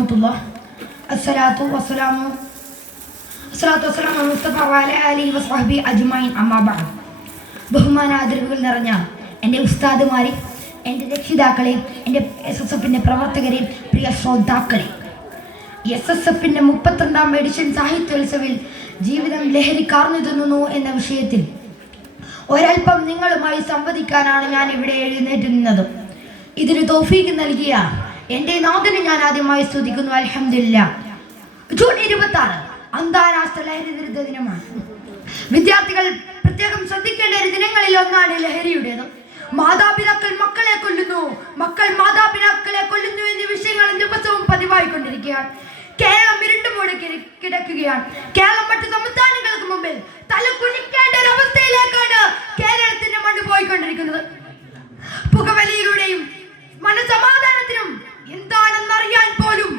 വറഹ്മത്തുള്ളാഹി. അസ്സലാത്തു വസ്സലാമു മുസ്തഫ വഅലാ ആലിഹി വസ്വഹ്ബിഹി അജ്മഈൻ. അമ്മാ ബഅദ്. ബഹുമാനാദരവുകൾ നിറഞ്ഞ എൻ്റെ ഉസ്താദുമാരെ, എൻ്റെ രക്ഷിതാക്കളെ, എൻ്റെ SSFിൻ്റെ പ്രവർത്തകരെ, പ്രിയ ശ്രോതാക്കളെ, SSFിൻ്റെ 32ാം എഡിഷൻ സാഹിത്യോത്സവിൽ ജീവിതം ലഹരി കാർന്നു തിന്നുന്നു എന്ന വിഷയത്തിൽ ഒരൽപ്പം നിങ്ങളുമായി സംവദിക്കാനാണ് ഞാൻ ഇവിടെ എഴുന്നേറ്റ് നിന്നത്. ഇതിന് തൗഫീഖ് നൽകിയ എൻ്റെ നാഥനെ ഞാൻ ആദ്യമായി സ്തുതിക്കുന്നു. അൽഹംദുലില്ലാഹ്. ജൂൺ 26 അന്താരാഷ്ട്ര ലഹരി വിരുദ്ധ ദിനമാണ്. വിദ്യാർത്ഥികൾ പ്രത്യേകം ശ്രദ്ധിക്കേണ്ട ഒരു ദിനങ്ങളിൽ ഒന്നാണ് ലഹരിയുടേത്. മാതാപിതാക്കൾ മക്കളെ കൊല്ലുന്നു, മക്കൾ മാതാപിതാക്കളെ കൊല്ലുന്നു എന്നീ വിഷയങ്ങൾ ദിവസവും പതിവായിക്കൊണ്ടിരിക്കുകയാണ്. കേരളം ഇരുണ്ടുമൂടി കിടക്കുകയാണ്. കേരളം മറ്റു സംസ്ഥാനങ്ങൾക്ക് മുമ്പിൽ തല കുനിക്കേണ്ട ഒരു അവസ്ഥയിലേക്കാണ് കേരളത്തിന്റെ മണ്ണ് പോയിക്കൊണ്ടിരിക്കുന്നത്. പുകവലിയിലൂടെയും മനസമാധാനത്തിനും എന്താണെന്നറിയാൻ പോലും